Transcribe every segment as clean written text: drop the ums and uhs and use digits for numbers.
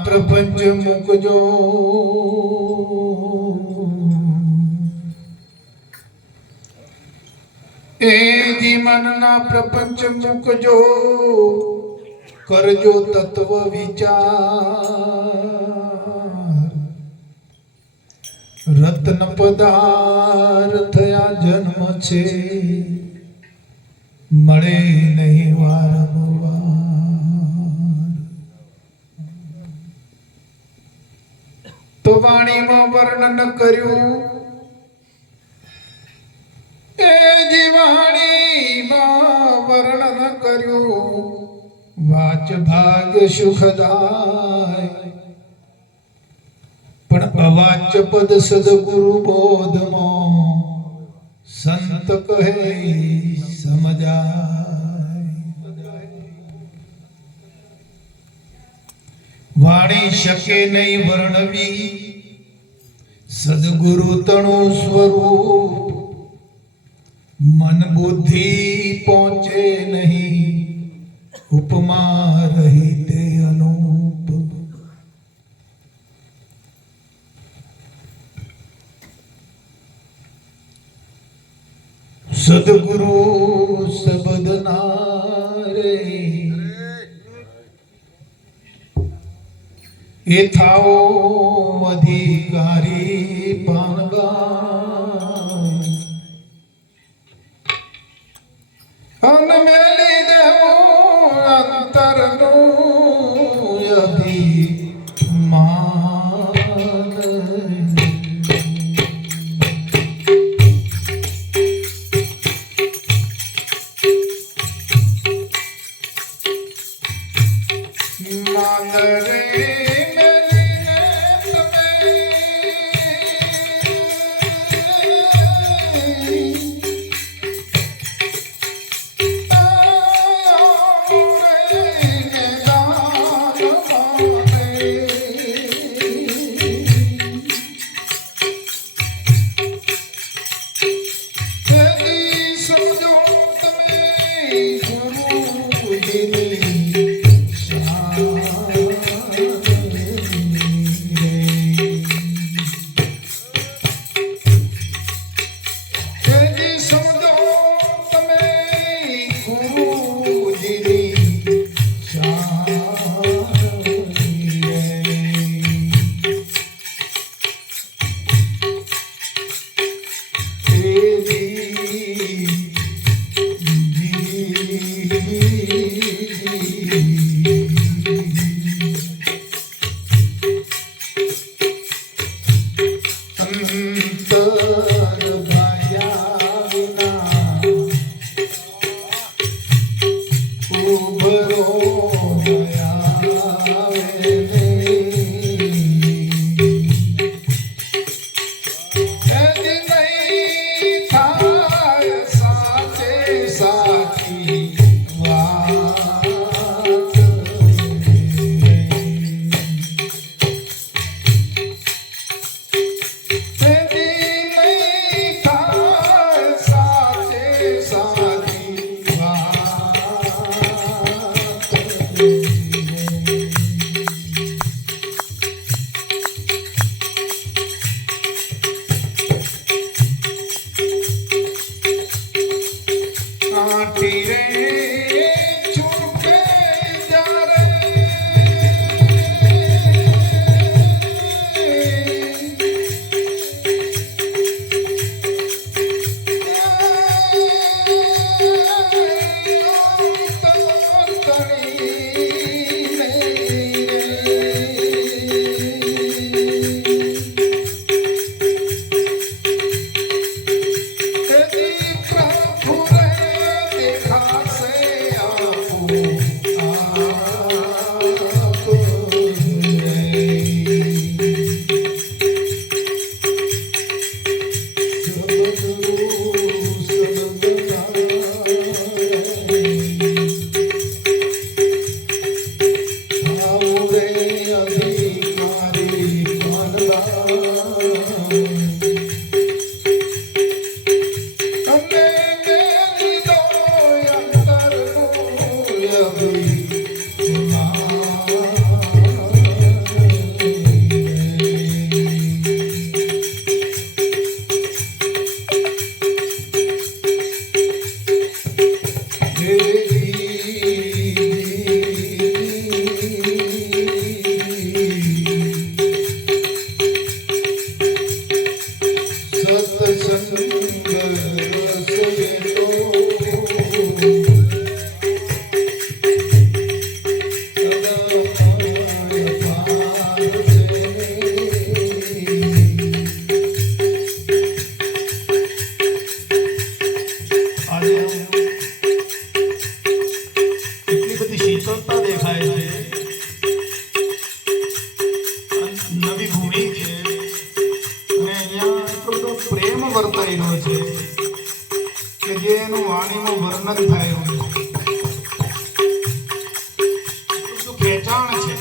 પ્રપંચ મૂકજો એ જીવનના પ્રપંચ મૂકજો કરજો તત્વ વિચાર રત્ન પદાર્થ આ જન્મ છે મળે નહીં વારંવાર તો વાણીમાં વર્ણન કર્યું એ જીવાણીમાં વર્ણન કર્યું વાચ ભાગ સુખદાય પણ અવાચ્ય પદ સદગુરુ બોધમાં સંત કહે સમજાય વાણી શકે નહીં વર્ણવી સદગુરુ તણું સ્વરૂપ મન બુદ્ધિ પહોંચે નહીં ઉપમા રહી તે અનુપ સદગુરુ શબ્દ નારે એ થાઓ અધિકારી પાનગા અન મેલી દેવો અંતરનું અભિમાન માંગરે એટલી બધી શીતળતા દેખાય છે. નવી ભૂમિ છે અને અહીંયા એટલો બધો પ્રેમ વર્તાયેલો છે કે જે એનું વાણીમાં વર્ણન થાય એવું નથી. એટલું બધું ખેંચાણ છે.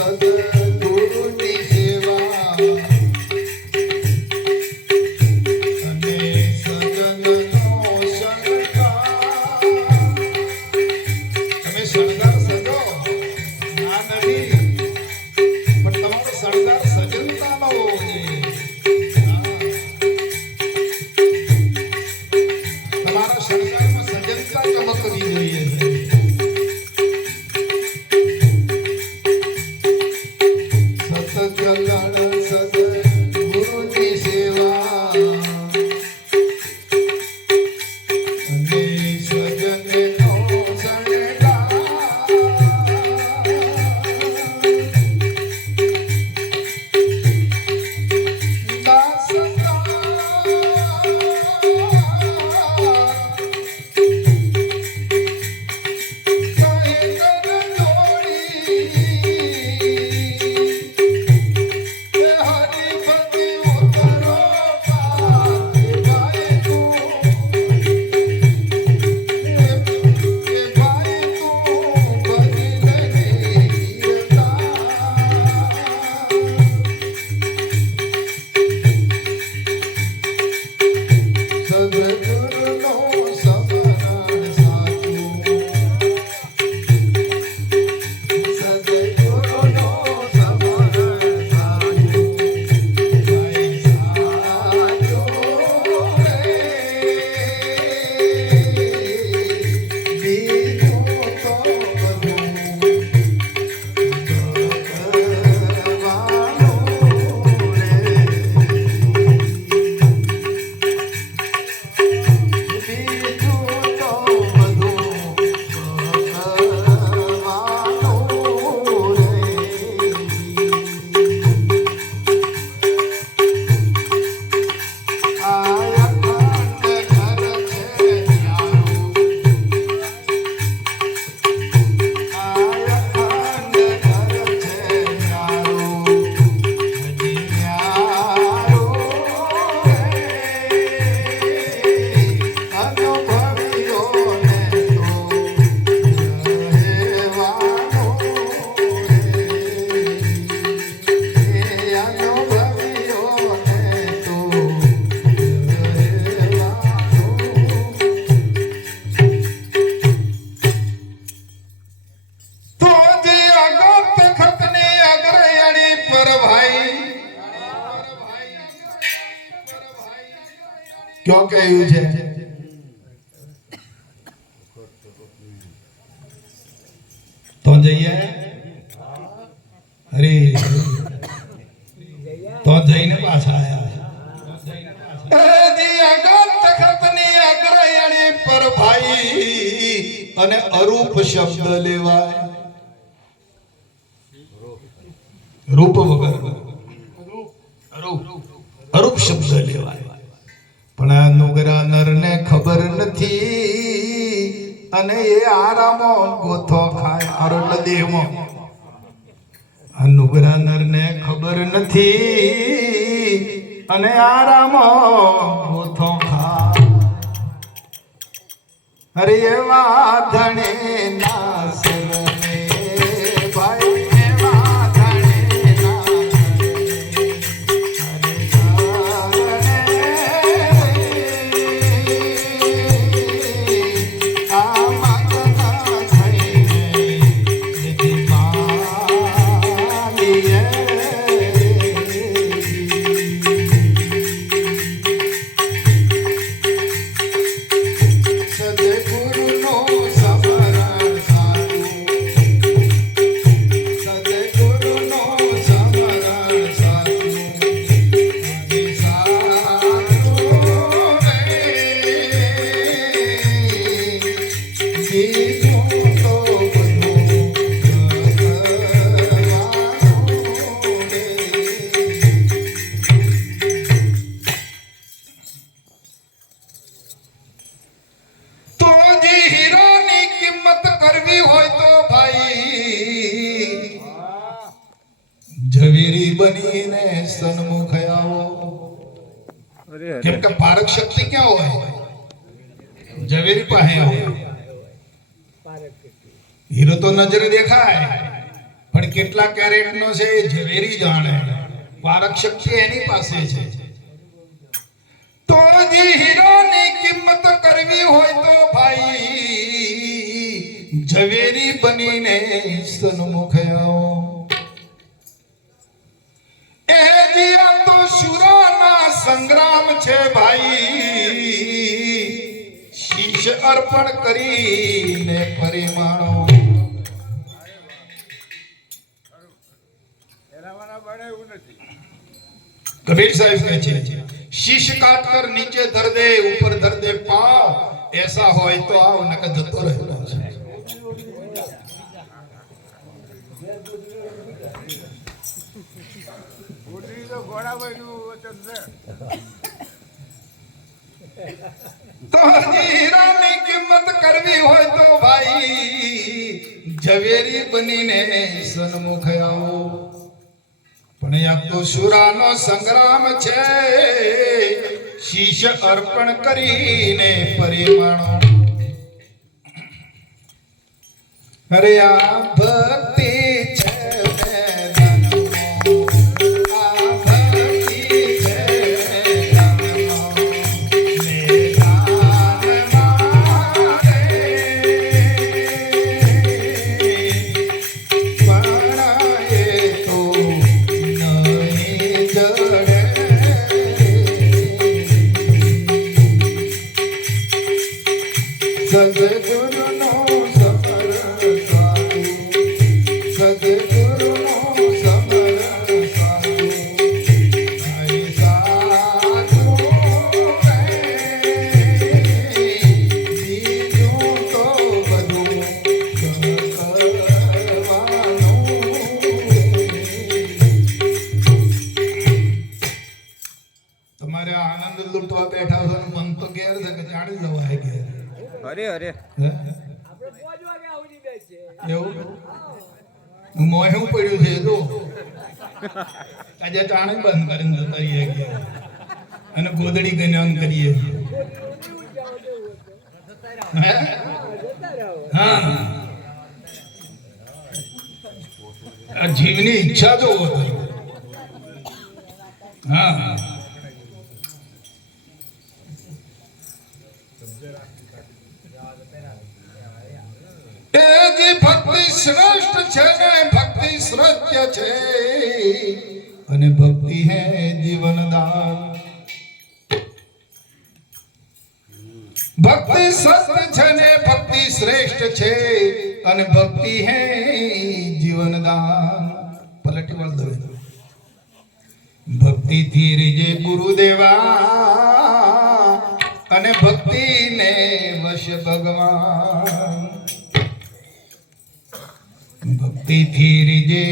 સદગુરુની સેવા અને સજનનો શણગાર. તમે શણગાર સજો ના નથી, પણ તમારો શણગાર સજનતાનો હોવો જોઈએ. તમારા શણગારમાં સજનતા ચમકવી જોઈએ. સતકલ્યાણ સદગુરુની સેવા અને સજનનો શણગાર. સદગુરુનો સમરણ સાચું. સદગુરુનો સમરણ સાચું. ભાઈ સાચું રે. બીજું તો બધું કરવાનું રે. ક્યાં કહ્યું છે? તો જઈએ અરે તો જઈને પાછા આયા પર ભાઈ અને અરૂપ શબ્દ લેવાય. રૂપ વગર અરૂપ શબ્દ લેવાય. પણ આ નુગરા નરને ખબર નથી અને એ આરામો ગોથો ખાય આરોટ દેહમાં. આ નુગરા નરને ખબર નથી અને આરામો ગોથો ખાય. અરે એવા ધણે ના સરને ભાઈ એવા ધણે ના ઝવેરી બનીને સન્મુખ આવો. કેમ કે પારક શક્તિ ક્યાં હોય? ઝવેરી પાસે હોય. હીરો તો નજરે દેખાય પણ કેટલા કેરેટનો છે એ ઝવેરી જાણે. વારક શક્તિ એની પાસે છે. તો જે હીરાની કિંમત કરવી હોય તો ભાઈ ઝવેરી બનીને સન્મુખ આવો. એ જીયા તો શુરાના સંગ્રામ છે ભાઈ, શીશ અર્પણ કરીને પરિમાણો. कबीर साहब कहते हैं शीश काट कर नीचे धर दे ऊपर धर दे पाँव, ऐसा हो तो आओ नकद जतो रहेगा. तो हीरानी किंमत करवी હોય તો ભાઈ ઝવેરી બનીને સન્મુખ આવો. પણ આ તો શુરાનો સંગ્રામ છે, શીશ અર્પણ કરીને પરિમાણો. અરે આ ભક્તિ છે મોહે પડ્યું છે તો આજે ટાણે બંધ કરીને જતા રહીએ અને ગોદડી ગણ્યાન કરીએ. હા આ જીવની ઈચ્છા તો હોય. હા ભક્તિ શ્રેષ્ઠ છે ને ભક્તિ સત્ય છે અને ભક્તિ હે જીવનદાન. ભક્તિ સત્ય છે ને ભક્તિ શ્રેષ્ઠ છે અને ભક્તિ હે જીવનદાન. પલટી વળ દે. ભક્તિ થી રીજે ગુરુદેવા અને ભક્તિ ને વશ ભગવાન. ભક્તિ થી રીજે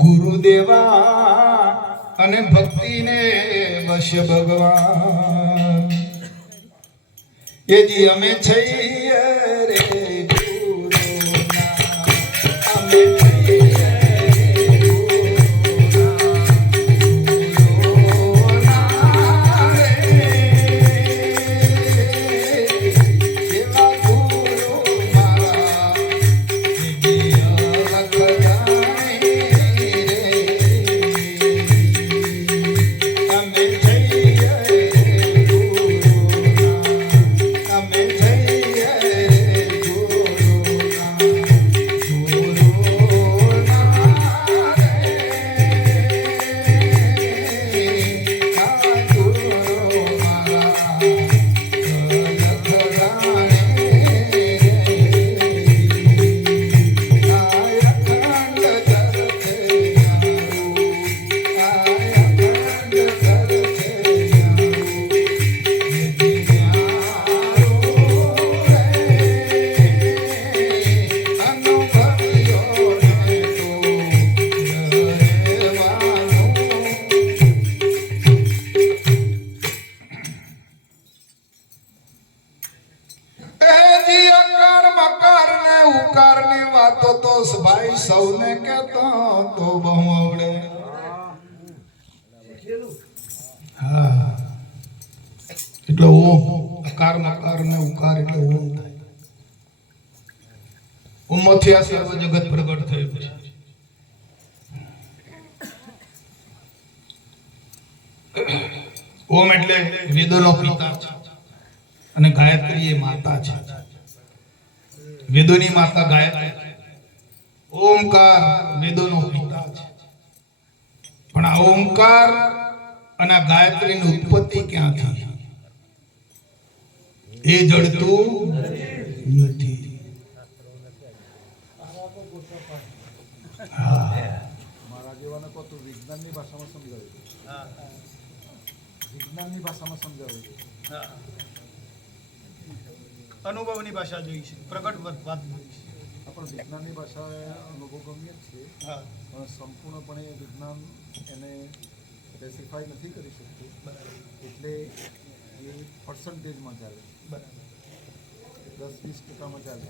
ગુરુદેવા અને ભક્તિ ને વશ ભગવાન. એ જી અમે છીએ રે ગુરુના, અમે ભાઈ સૌને કહેતો તો બહુ આવડે. હા એટલે ઓમ અકાર નકાર ને ઉકાર એટલે ઓમ થાય. ઓમથી આ સર્વ જગત પ્રગટ થયું છે. ઓમ એટલે વેદોનો પિતા છે અને ગાયત્રી એ માતા છે. વેદોની માતા ગાયત્રી, ઓમકાર વેદોનો પિતા છે. પણ આ ઓમકાર અને આ ગાયત્રીની ઉત્પત્તિ ક્યાંથી? એ જડતું નથી. મારા જેવાને કહો તો વિજ્ઞાનની ભાષામાં સમજાવે, વિજ્ઞાનની ભાષામાં સમજાવે. અનુભવની ભાષા જોઈ છે, પ્રગટ વાત જોઈ છે. પણ વિજ્ઞાનની ભાષા અનુભવ ગમ્ય જ છે, પણ સંપૂર્ણપણે વિજ્ઞાન એને સ્પેસિફાઈ નથી કરી શકતું, એટલે એ પર્સન્ટેજમાં ચાલે. 10-20% ચાલે,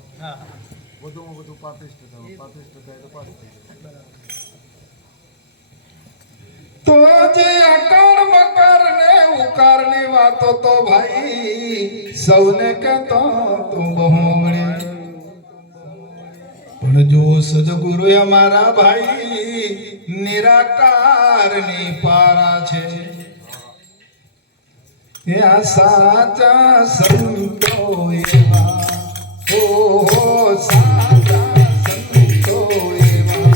વધુમાં વધુ 35%, 35% એટલે પાસ થઈ જાય. તો જે અકાર મકાર ને ઉકાર ની વાતો તો ભાઈ સૌને કહેતો તું બહોળે, પણ જો સદગુરુ અમારા ભાઈ નિરાકાર ની પારા છે. એ આ સાચા સંતો એવા, ઓહો સાચા સંતો એવા.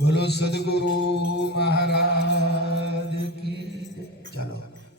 બોલો સદગુરુ મહારાજ.